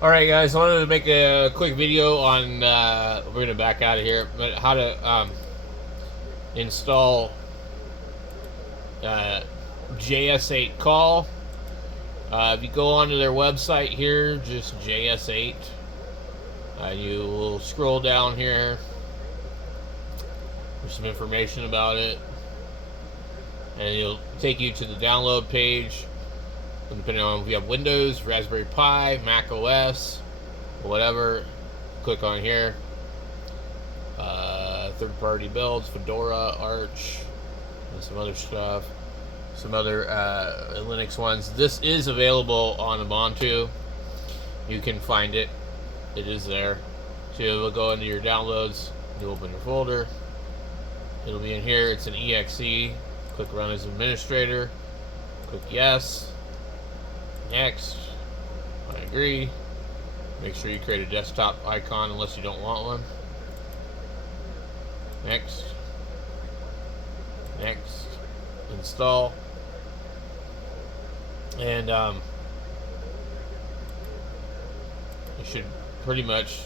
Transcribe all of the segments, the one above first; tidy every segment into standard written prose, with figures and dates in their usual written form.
Alright guys, I wanted to make a quick video on, we're going to back out of here, but how to install JS8CALL. If you go onto their website here, just JS8, you will scroll down here. There's some information about it, and it'll take you to the download page. Depending on if you have Windows, Raspberry Pi, Mac OS, whatever, click on here. Third-party builds, Fedora, Arch, and some other stuff. Some other Linux ones. This is available on Ubuntu. You can find it. It is there. So you'll go into your downloads. You open your folder. It'll be in here. It's an exe. Click Run as Administrator. Click Yes. Next. I agree. Make sure you create a desktop icon unless you don't want one. Next. Next. Install. And it should pretty much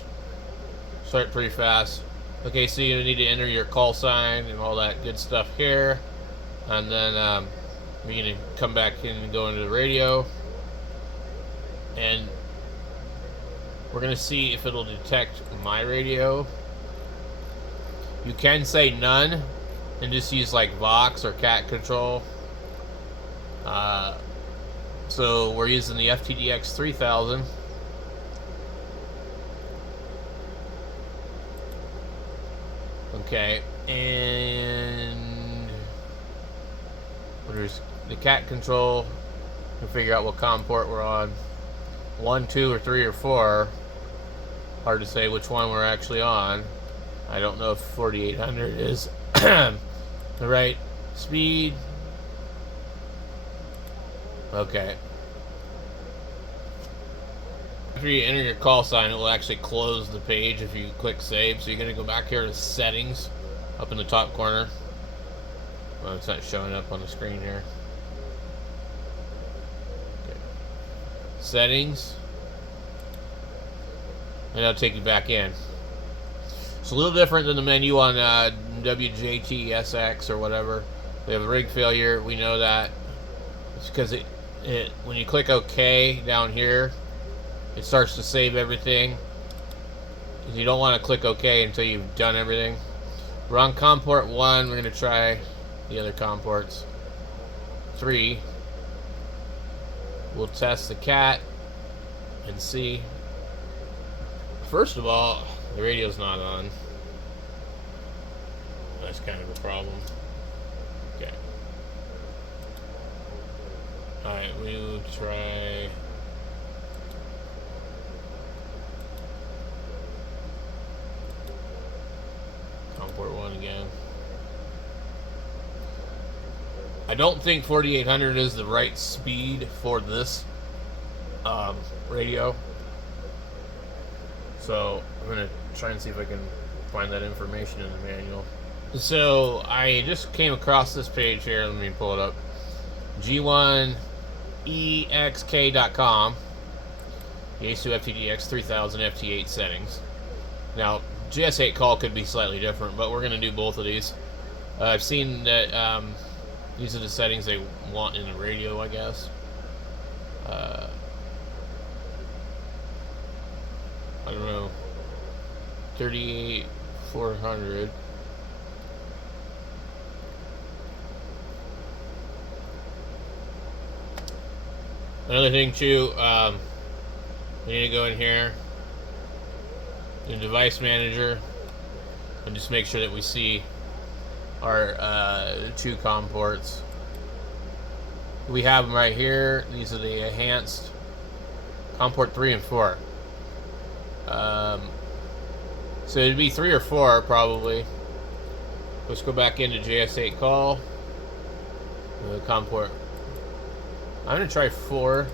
start pretty fast. Okay, so you need to enter your call sign and all that good stuff here. And then we're going to come back in and go into the radio. And we're going to see if it'll detect my radio. You can say none and just use like Vox or cat control. So we're using the ftdx3000. Okay, and there's the cat control to figure out what COM port we're on. 1, 2, or 3, or 4. Hard to say which one we're actually on. I don't know if 4800 is the right speed. Okay. After you enter your call sign, it will actually close the page if you click save. So you're going to go back here to settings up in the top corner. Well, it's not showing up on the screen here. Okay. Settings. And that'll take you back in. It's a little different than the menu on WJTSX or whatever. We have a rig failure. We know that. It's because when you click OK down here, it starts to save everything. You don't want to click OK until you've done everything. We're on COM port 1. We're going to try the other COM ports. 3. We'll test the cat and see. First of all, the radio's not on. That's kind of a problem. Okay. Alright, we'll try. Port 1 again. I don't think 4800 is the right speed for this radio. So I'm going to try and see if I can find that information in the manual. So I just came across this page here. Let me pull it up. G1EXK.com. yaesu ftdx3000 FT8 settings. Now, JS8CALL could be slightly different, but we're going to do both of these. I've seen that these are the settings they want in the radio, I guess. I don't know. 38400. Another thing too, we need to go in here, the device manager, and just make sure that we see our 2 COM ports. We have them right here. These are the enhanced COM port 3 and 4. So it'd be 3 or 4 probably. Let's go back into JS8CALL. COM port. I'm gonna try 4.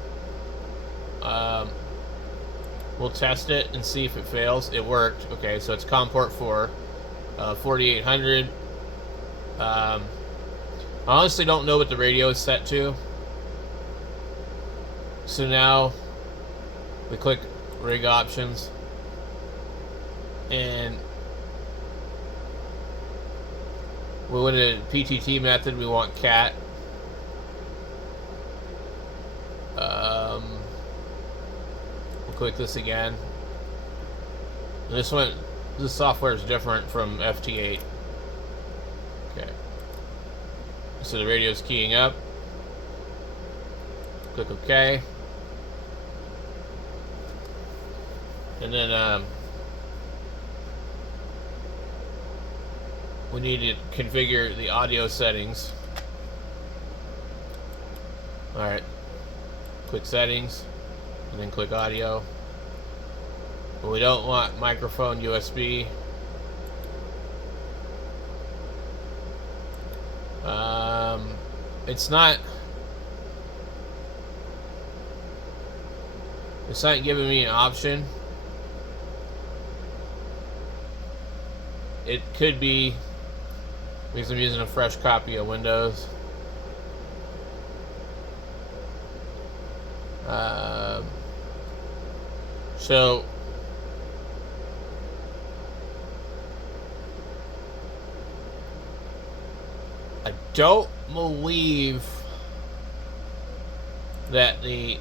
We'll test it and see if it fails. It worked. Okay, so it's COM port 4, 4800. I honestly don't know what the radio is set to. So now we click rig options, and with a PTT method we want cat. We'll click this again. And this software is different from FT8. Okay. So the radio's keying up. Click OK. And then we need to configure the audio settings. Alright. Click settings, and then click audio. But we don't want microphone USB. It's not giving me an option. It could be because I'm using a fresh copy of Windows. So I don't believe that the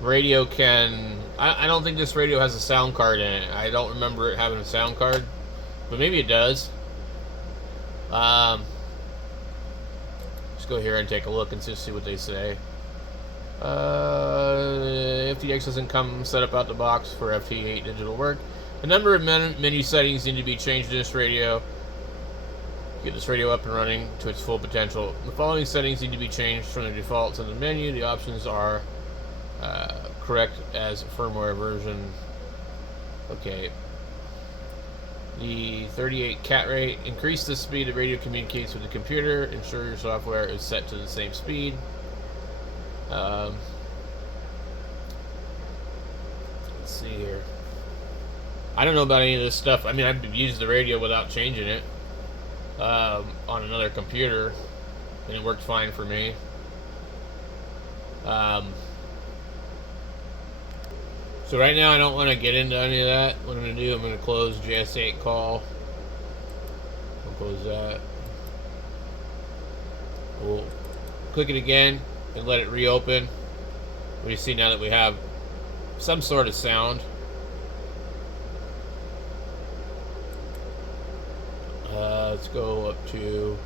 radio can... I don't think this radio has a sound card in it. I don't remember it having a sound card, but maybe it does. Let's go here and take a look and just see what they say. FTX doesn't come set up out the box for FT8 digital work. A number of menu settings need to be changed in this radio. Get this radio up and running to its full potential. The following settings need to be changed from the defaults in the menu. The options are correct as firmware version. Okay. The 38 cat rate. Increase the speed the radio communicates with the computer. Ensure your software is set to the same speed. Let's see here. I don't know about any of this stuff. I mean, I've used the radio without changing it on another computer, and it worked fine for me. So right now I don't want to get into any of that. What I'm going to do, I'm going to close JS8CALL. We'll close that. We'll click it again and let it reopen. We see now that we have some sort of sound. Let's go up to...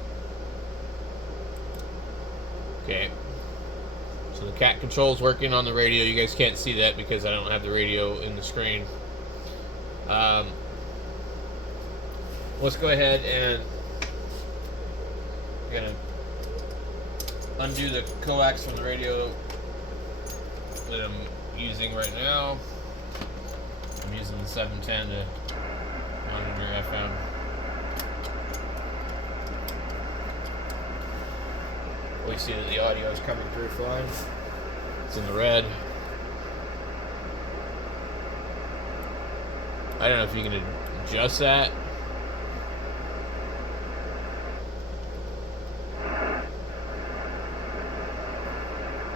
Okay. So the cat control's working on the radio. You guys can't see that because I don't have the radio in the screen. Let's go ahead and I'm gonna undo the coax from the radio that I'm using right now. I'm using the 710 to monitor FM. We see that the audio is coming through fine. It's in the red. I don't know if you can adjust that.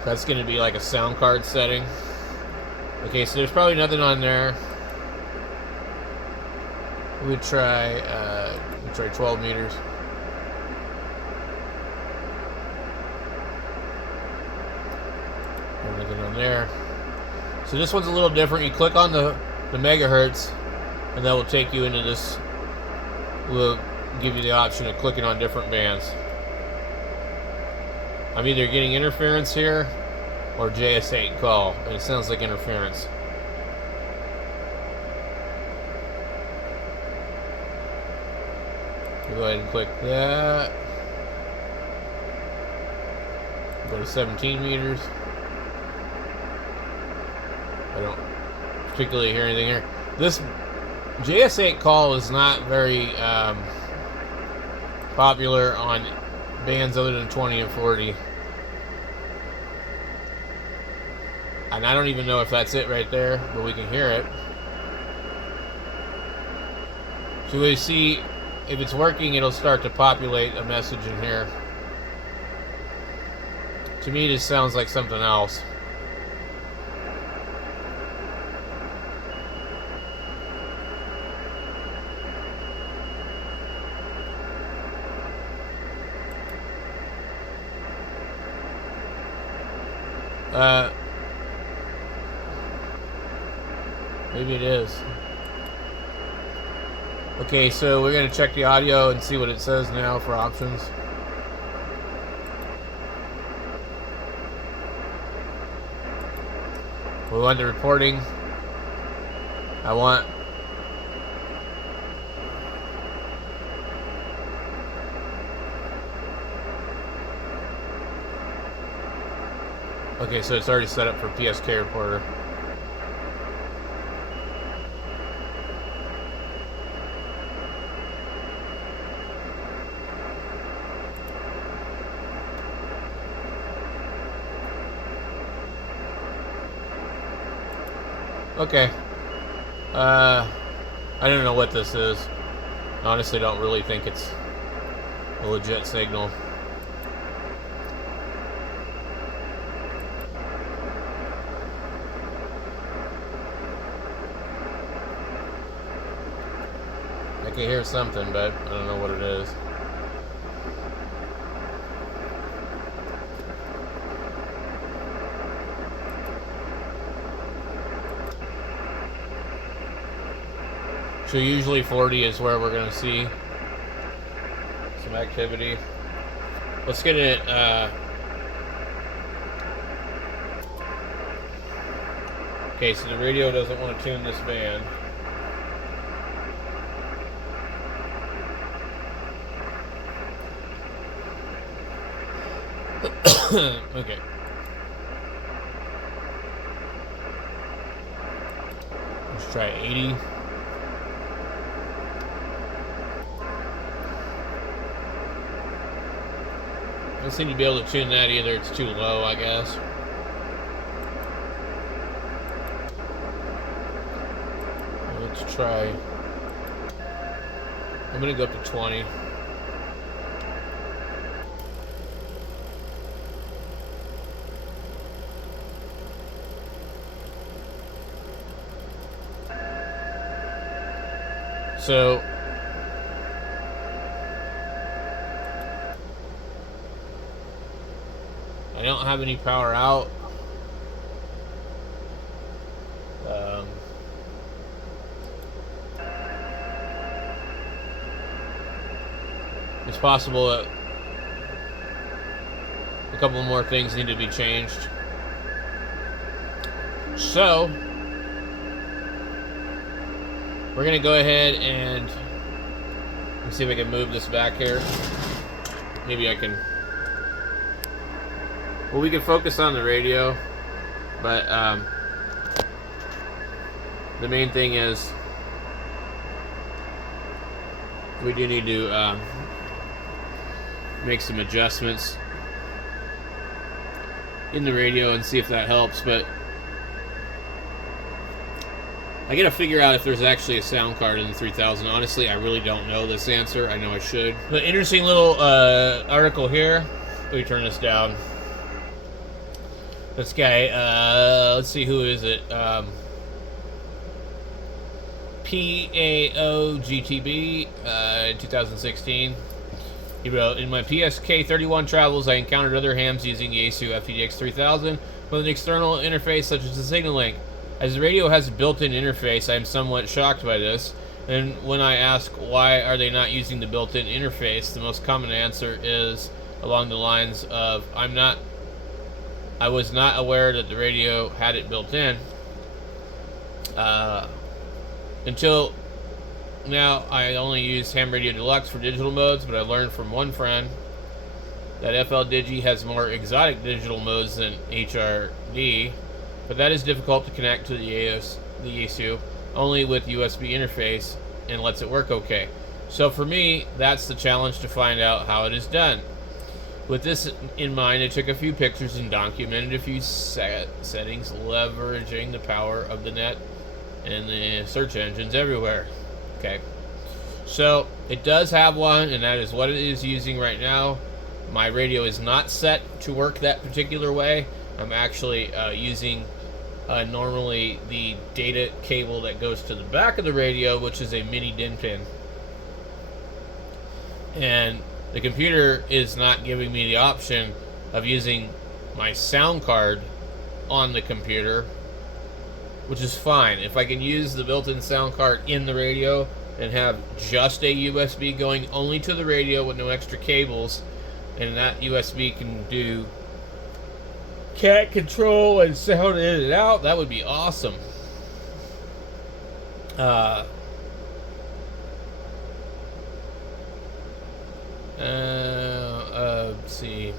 That's going to be like a sound card setting. Okay, so there's probably nothing on there. We'll try 12 meters. Nothing on there. So this one's a little different. You click on the megahertz, and that will take you into this. Will give you the option of clicking on different bands. I'm either getting interference here or JS8CALL, and it sounds like interference. Go ahead and click that. Go to 17 meters. I don't particularly hear anything here. This JS8CALL is not very popular on bands other than 20 and 40. And I don't even know if that's it right there, but we can hear it. So we see if it's working, it'll start to populate a message in here. To me, this sounds like something else. Maybe it is. Okay, so we're going to check the audio and see what it says now for options. We want the reporting. I want okay, so it's already set up for PSK reporter. Okay. I don't know what this is. I honestly don't really think it's a legit signal. I can hear something, but I don't know what it is. So usually 40 is where we're going to see some activity. Let's get it. Okay, so the radio doesn't want to tune this band. Okay. Let's try 80. I don't seem to be able to tune that either. It's too low, I guess. Let's try. I'm going to go up to 20. So I don't have any power out. It's possible that a couple more things need to be changed. So we're going to go ahead and see if I can move this back here. Maybe I can. Well, we can focus on the radio, but the main thing is we do need to make some adjustments in the radio and see if that helps, but I gotta figure out if there's actually a sound card in the 3000. Honestly, I really don't know this answer. I know I should. But interesting little article here. Let me turn this down. This guy, let's see, who is it? PAOGTB in 2016. He wrote, in my PSK31 travels, I encountered other hams using yaesu ftdx3000 with an external interface such as the signal link. As the radio has a built-in interface, I am somewhat shocked by this. And when I ask why are they not using the built-in interface, the most common answer is along the lines of, I was not aware that the radio had it built in. Until now, I only use Ham Radio Deluxe for digital modes, but I learned from one friend that FL Digi has more exotic digital modes than HRD, but that is difficult to connect to the yaesu only with USB interface and lets it work okay. So for me, that's the challenge, to find out how it is done. With this in mind, I took a few pictures and documented a few settings, leveraging the power of the net and the search engines everywhere. Okay, so it does have one, and that is what it is using right now. My radio is not set to work that particular way. I'm actually using normally the data cable that goes to the back of the radio, which is a mini DIN pin. And the computer is not giving me the option of using my sound card on the computer, which is fine. If I can use the built-in sound card in the radio and have just a USB going only to the radio with no extra cables, and that USB can do cat control and sound in and out, that would be awesome. Let's see.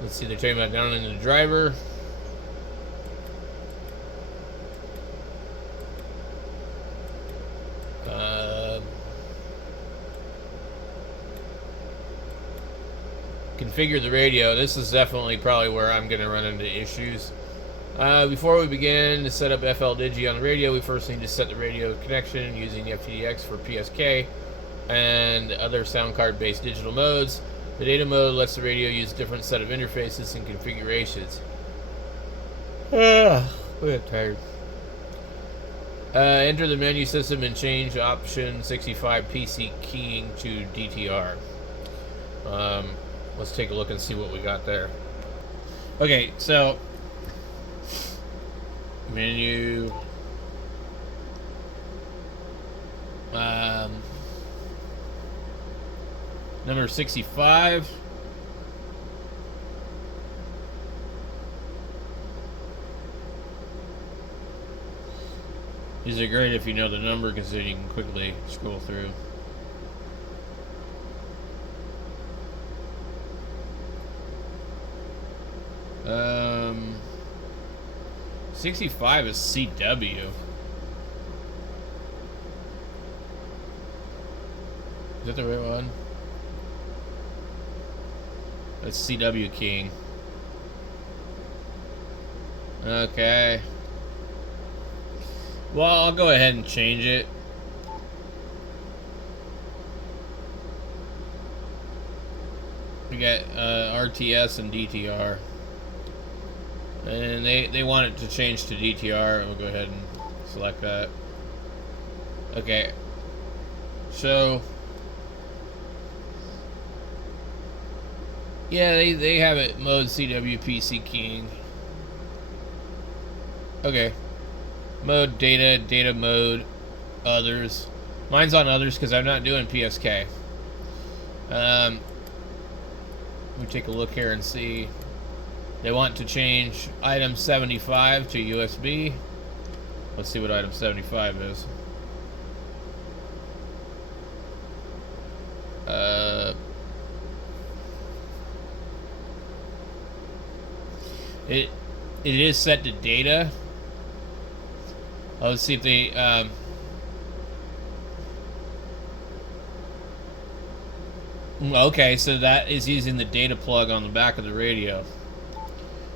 Let's see, they're talking about down in the driver. Configure the radio. This is definitely probably where I'm going to run into issues. Before we begin to set up FL-Digi on the radio, we first need to set the radio connection using the FTDX for PSK and other sound card based digital modes. The data mode lets the radio use a different set of interfaces and configurations. I'm tired. Enter the menu system and change option 65 PC keying to DTR. Let's take a look and see what we got there. Okay, so menu, number 65. These are great if you know the number, because then you can quickly scroll through. 65 is CW. Is that the right one? That's CW King. Okay. Well, I'll go ahead and change it. We got RTS and DTR. And they want it to change to DTR. We'll go ahead and select that. Okay. So yeah, they have it mode CWPC keying. Okay. Mode data mode, others. Mine's on others because I'm not doing PSK. Let me take a look here and see. They want to change item 75 to USB. Let's see what item 75 is. It is set to data. Let's see if they okay, so that is using the data plug on the back of the radio.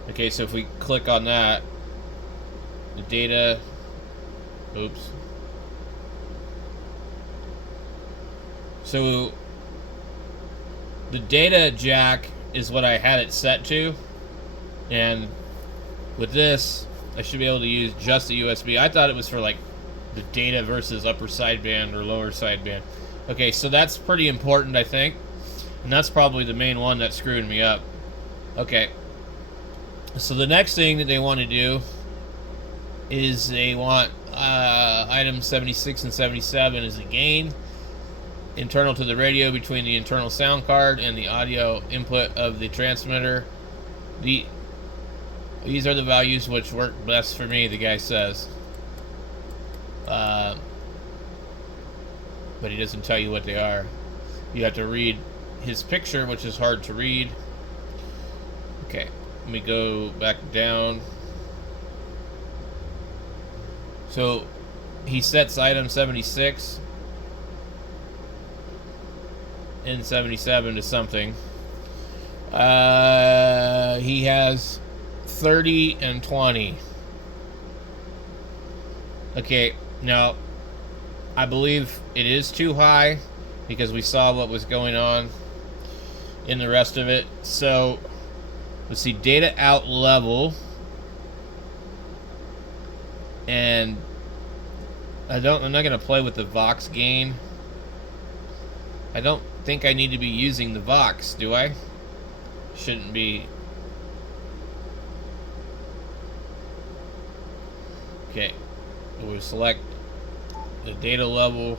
Okay, so if we click on that, the data, oops. So the data jack is what I had it set to, and with this I should be able to use just the USB. I thought it was for like the data versus upper sideband or lower sideband. Okay, so that's pretty important, I think, and that's probably the main one that's screwing me up. Okay, so the next thing that they want to do is they want items 76 and 77 as a gain internal to the radio between the internal sound card and the audio input of the transmitter. These are the values which work best for me, the guy says. But he doesn't tell you what they are. You have to read his picture, which is hard to read. Okay, let me go back down. So he sets item 76 and 77 to something. He has 30 and 20. Okay, now I believe it is too high because we saw what was going on in the rest of it. So let's see, data out level, and I'm not going to play with the Vox gain. I don't think I need to be using the Vox, do I? shouldn't be. Okay, we'll select the data level,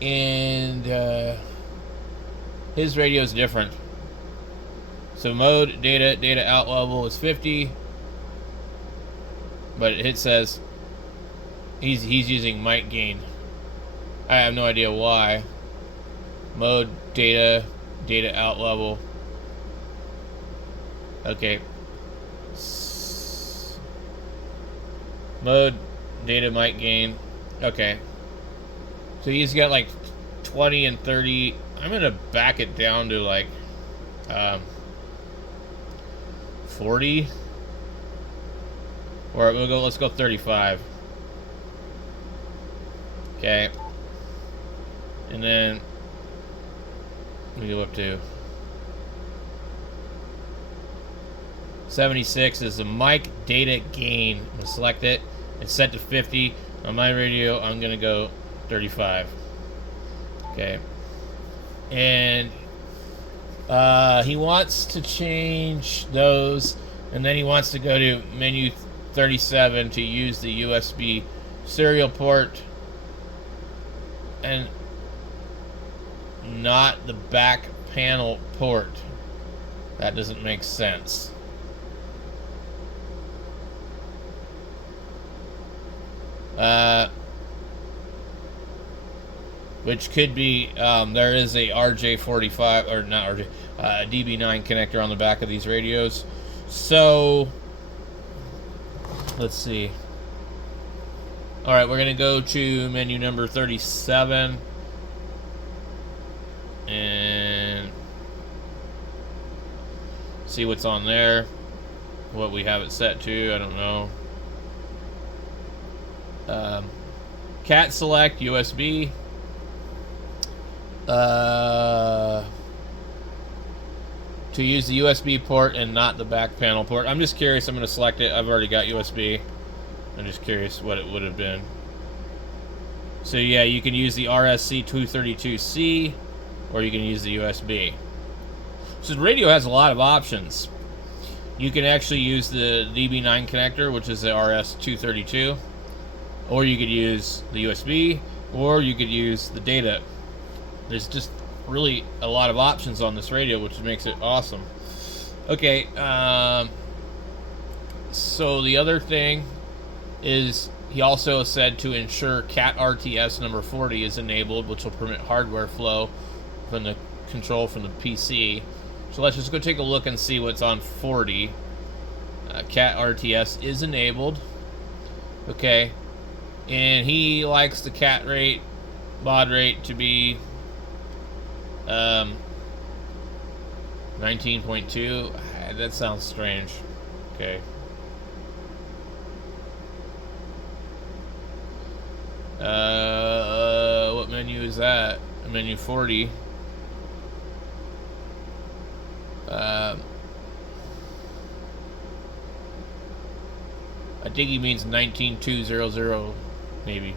and his radio is different. So mode data out level is 50, but it says he's using mic gain. I have no idea why. Mode data out level. Okay. Mode data mic gain. Okay. So he's got like 20 and 30. I'm gonna back it down to like 40. Or let's go 35. Okay. And then we go up to 76 is the mic data gain. I'm gonna select it. It's set to 50. On my radio, I'm gonna go 35. Okay. And he wants to change those, and then he wants to go to menu 37 to use the USB serial port and not the back panel port. That doesn't make sense. Which could be, there is a RJ45, or not RJ, DB9 connector on the back of these radios. So, let's see. Alright, we're going to go to menu number 37. And see what's on there. What we have it set to, I don't know. Cat select USB. To use the USB port and not the back panel port. I'm just curious. I'm going to select it. I've already got USB. I'm just curious what it would have been. So yeah, you can use the RSC232C, or you can use the USB. So the radio has a lot of options. You can actually use the DB9 connector, which is the RS232, or you could use the USB, or you could use the data. There's just really a lot of options on this radio, which makes it awesome. Okay, so the other thing is he also said to ensure CAT RTS number 40 is enabled, which will permit hardware flow from the control from the PC. So let's just go take a look and see what's on 40. CAT RTS is enabled. Okay, and he likes the CAT rate, baud rate to be 19.2. That sounds strange. Okay. What menu is that? Menu 40. I think he means 19200, maybe.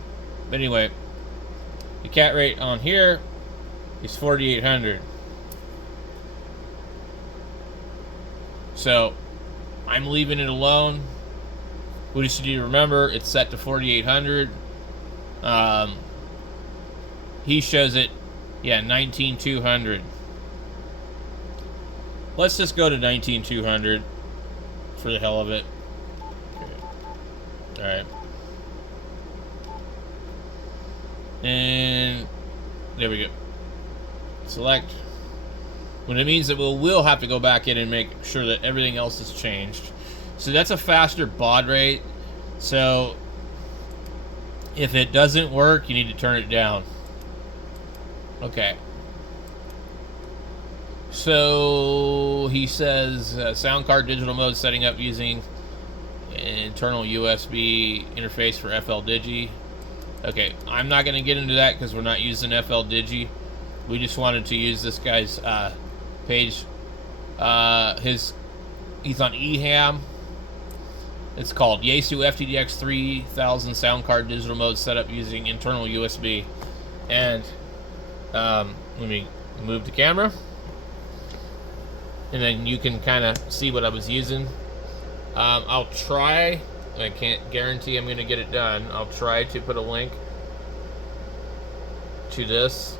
But anyway, the CAT rate on here is 4800. So I'm leaving it alone. We just need to remember it's set to 4800. He shows it, yeah, 19200. Let's just go to 19200 for the hell of it. Okay. Alright. And there we go. Select. When it means that we'll have to go back in and make sure that everything else is changed. So that's a faster baud rate. So if it doesn't work, you need to turn it down. Okay. So he says sound card digital mode setting up using internal USB interface for FL Digi. Okay, I'm not going to get into that because we're not using FL Digi. We just wanted to use this guy's page. He's on EHAM. It's called yaesu ftdx3000 sound card digital mode setup using internal USB. And let me move the camera. and then you can kind of see what I was using. I'll try. I can't guarantee I'm going to get it done. I'll try to put a link to this.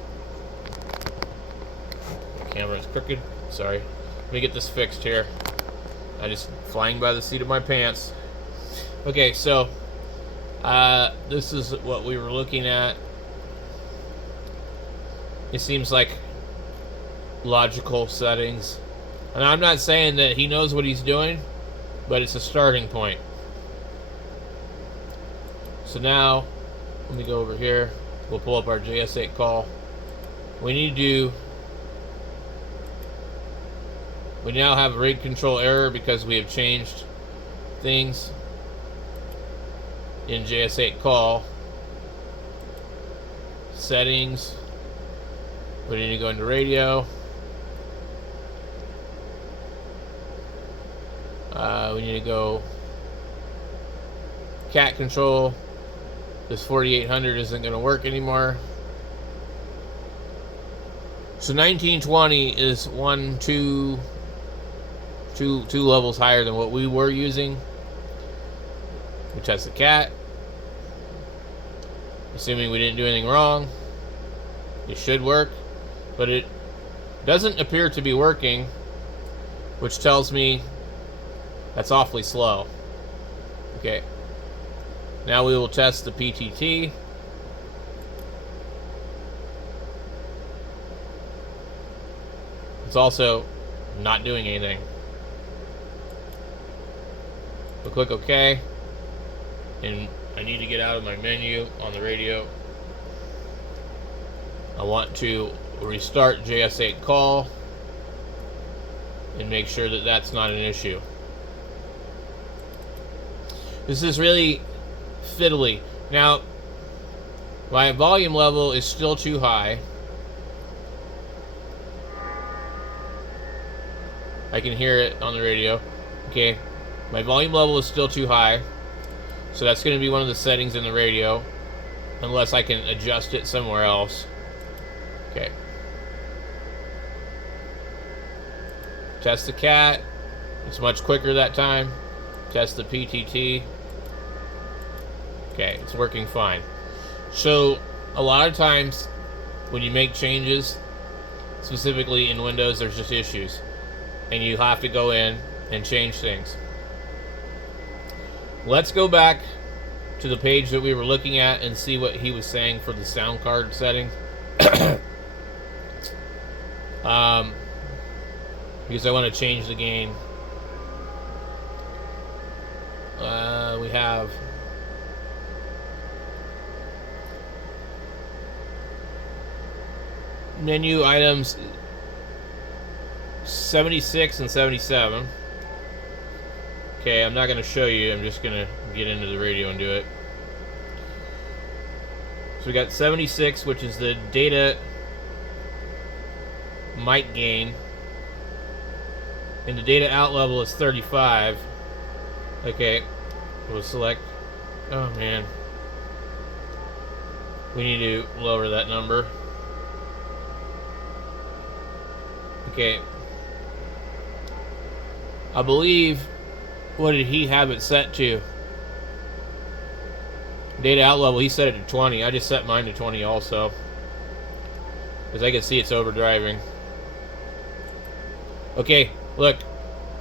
The camera is crooked. Sorry. Let me get this fixed here. I just flying by the seat of my pants. Okay, so this is what we were looking at. It seems like logical settings. And I'm not saying that he knows what he's doing, but it's a starting point. So now, let me go over here. We'll pull up our JS8CALL. We now have rate control error because we have changed things in JS8CALL. Settings. We need to go into radio. We need to go cat control. This 4800 isn't going to work anymore. So 1920 is two levels higher than what we were using. We test the cat. Assuming we didn't do anything wrong, it should work, but it doesn't appear to be working, which tells me that's awfully slow. Okay. Now we will test the PTT. It's also not doing anything. We'll click OK. And I need to get out of my menu on the radio. I want to restart JS8CALL and make sure that that's not an issue. This is really fiddly. Now, my volume level is still too high. I can hear it on the radio. Okay, my volume level is still too high. So that's going to be one of the settings in the radio, unless I can adjust it somewhere else. Okay. Test the cat. It's much quicker that time. Test the PTT. Okay, it's working fine. So a lot of times when you make changes, specifically in Windows, there's just issues. And you have to go in and change things. Let's go back to the page that we were looking at and see what he was saying for the sound card setting. Because I want to change the gain. We have menu items 76 and 77. Okay, I'm not going to show you. I'm just going to get into the radio and do it. So we got 76, which is the data mic gain. And the data out level is 35. Okay, we'll select. Oh man. We need to lower that number. Okay. I believe, what did he have it set to? Data out level, he set it to 20. I just set mine to 20 also. Because I can see it's overdriving. Okay, look.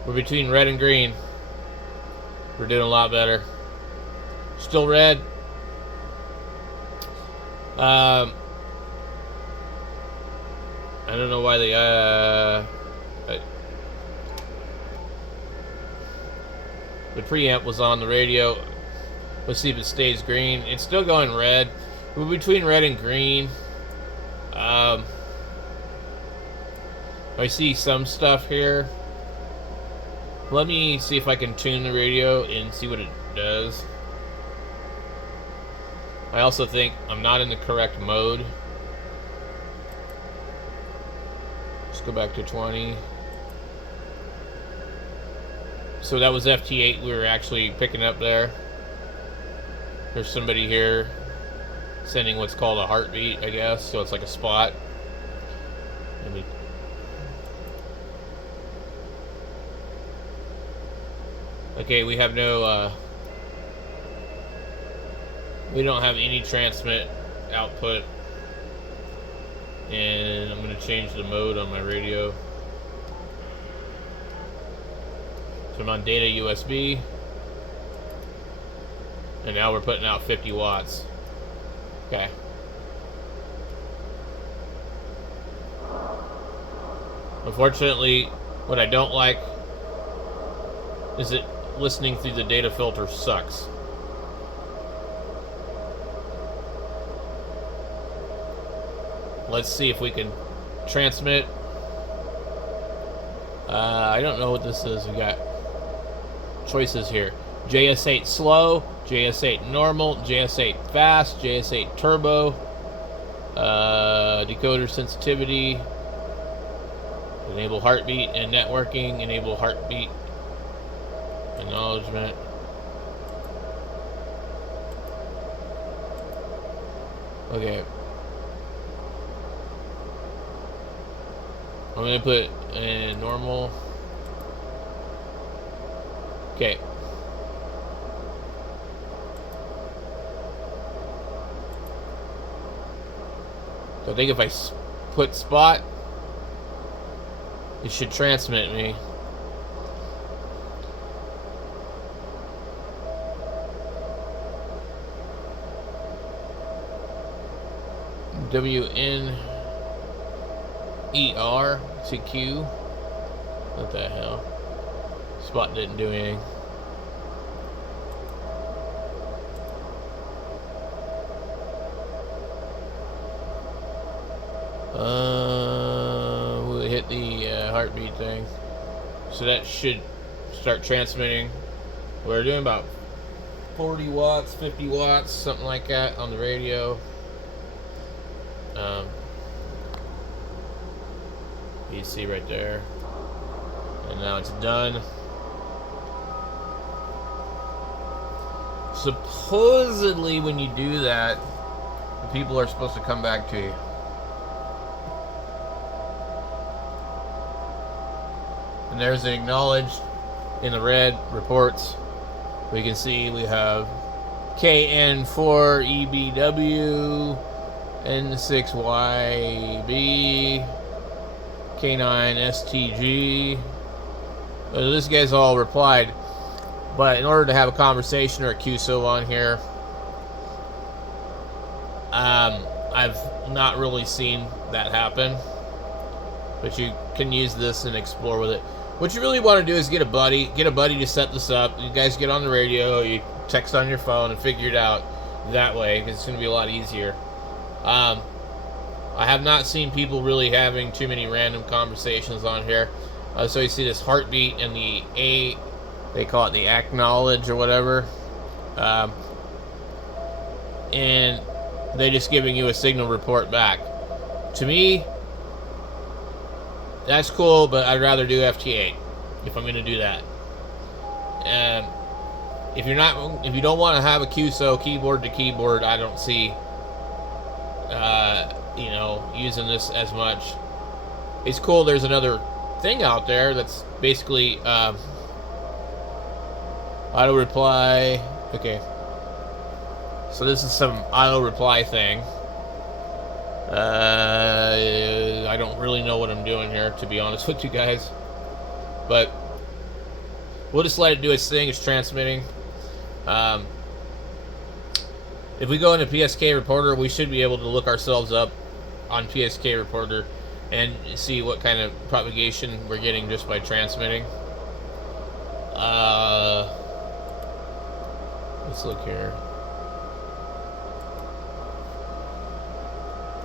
We're between red and green. We're doing a lot better. Still red. I don't know why they the preamp was on the radio. Let's see if it stays green. It's still going red. We're between red and green. I see some stuff here. Let me see if I can tune the radio and see what it does. I also think I'm not in the correct mode. Let's go back to 20. So that was FT8 we were actually picking up there. There's somebody here sending what's called a heartbeat, I guess. So it's like a spot. Let me... Okay, we have no, we don't have any transmit output. And I'm going to change the mode on my radio. So I'm on data USB. And now we're putting out 50 watts. Okay. Unfortunately, what I don't like is that listening through the data filter sucks. Let's see if we can transmit. I don't know what this is. We got choices here. JS8 slow, JS8 normal, JS8 fast, JS8 turbo, decoder sensitivity, enable heartbeat and networking, enable heartbeat acknowledgement. Okay. I'm going to put in normal. Okay. So I think if I put spot, it should transmit me. WNER to Q. What the hell? Spot didn't do anything. We'll hit the heartbeat thing. So that should start transmitting. We're doing about 40 watts, 50 watts, something like that on the radio. You see right there. And now it's done. Supposedly when you do that, the people are supposed to come back to you. And there's an acknowledged in the red reports. We can see we have KN4EBW, N6YB, K9STG. This guy's all replied. But in order to have a conversation or a QSO on here, I've not really seen that happen. But you can use this and explore with it. What you really want to do is get a buddy to set this up. You guys get on the radio, you text on your phone and figure it out that way, because it's going to be a lot easier. I have not seen people really having too many random conversations on here. So you see this heartbeat and the A, they call it the acknowledge or whatever. And they're just giving you a signal report back. To me, that's cool, but I'd rather do FT8 if I'm going to do that. And if you don't want to have a QSO keyboard to keyboard, I don't see using this as much. It's cool. There's another thing out there that's basically auto reply. Okay, so this is some auto reply thing. I don't really know what I'm doing here, to be honest with you guys, but we'll just let it do its thing. It's transmitting. If we go into PSK Reporter, we should be able to look ourselves up on PSK Reporter and see what kind of propagation we're getting just by transmitting. Let's look here.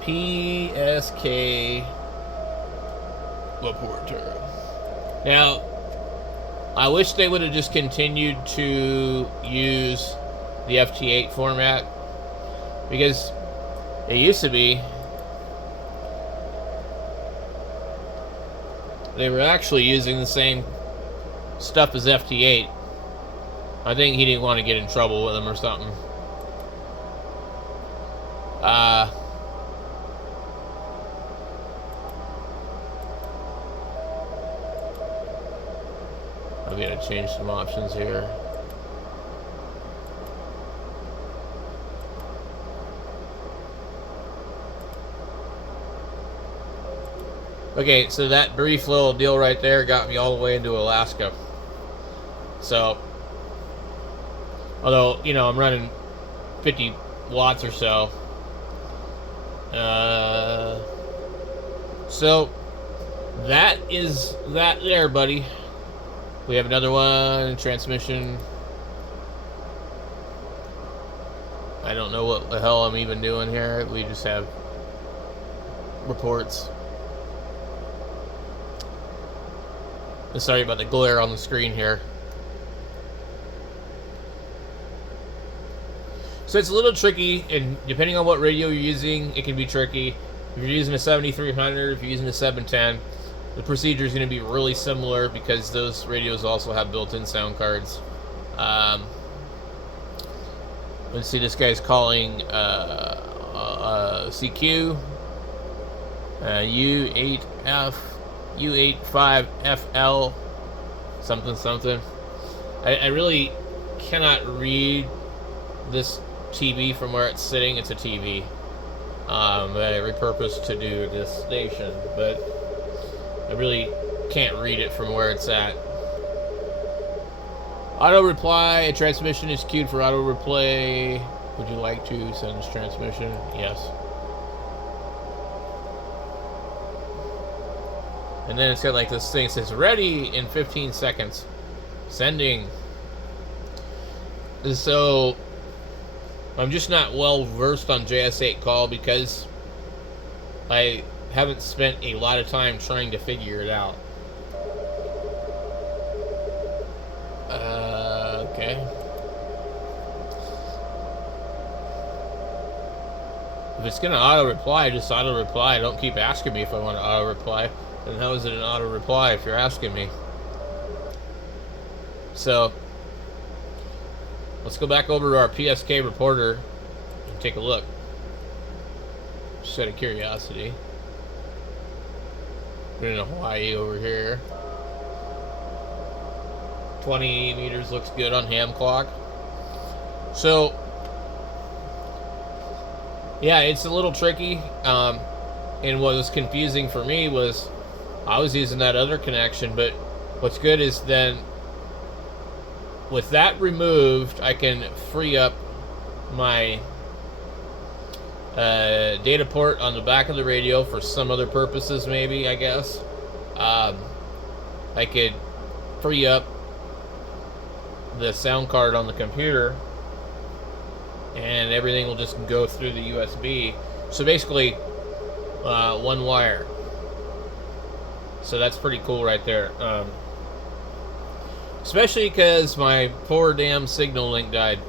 PSK Reporter. Now, I wish they would have just continued to use the FT8 format, because it used to be they were actually using the same stuff as FT8. I think he didn't want to get in trouble with them or something. I'm gonna change some options here. Okay, so that brief little deal right there got me all the way into Alaska. So, although, you know, I'm running 50 watts or so. So, that is that there, buddy. We have another one, transmission. I don't know what the hell I'm even doing here. We just have reports. Sorry about the glare on the screen here. So it's a little tricky, and depending on what radio you're using, it can be tricky. If you're using a 7300, if you're using a 710, the procedure is going to be really similar because those radios also have built-in sound cards. Let's see, this guy's calling CQ U85FL something. I really cannot read this TV from where it's sitting. It's a TV that I repurposed to do this station, but I really can't read it from where it's at. Auto reply, a transmission is queued for auto replay. Would you like to send this transmission? Yes. And then it's got like this thing that says ready in 15 seconds. Sending. So I'm just not well versed on JS8CALL because I haven't spent a lot of time trying to figure it out. Okay. If it's gonna auto reply, just auto reply. Don't keep asking me if I want to auto reply. Then how is it an auto reply if you're asking me? So let's go back over to our PSK reporter and take a look. Just out of curiosity. We're in Hawaii over here. 20 meters looks good on ham clock. So, yeah, it's a little tricky. And what was confusing for me was I was using that other connection, but what's good is then with that removed, I can free up my data port on the back of the radio for some other purposes, maybe, I guess. I could free up the sound card on the computer and everything will just go through the USB. So basically, one wire. So that's pretty cool right there. Especially because my poor damn signal link died.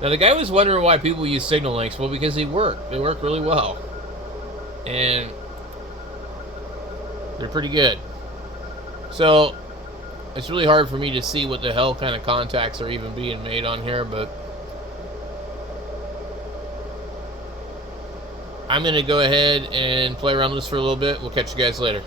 Now the guy was wondering why people use signal links. Well, because they work. They work really well. And they're pretty good. So it's really hard for me to see what the hell kind of contacts are even being made on here, but I'm going to go ahead and play around with this for a little bit. We'll catch you guys later.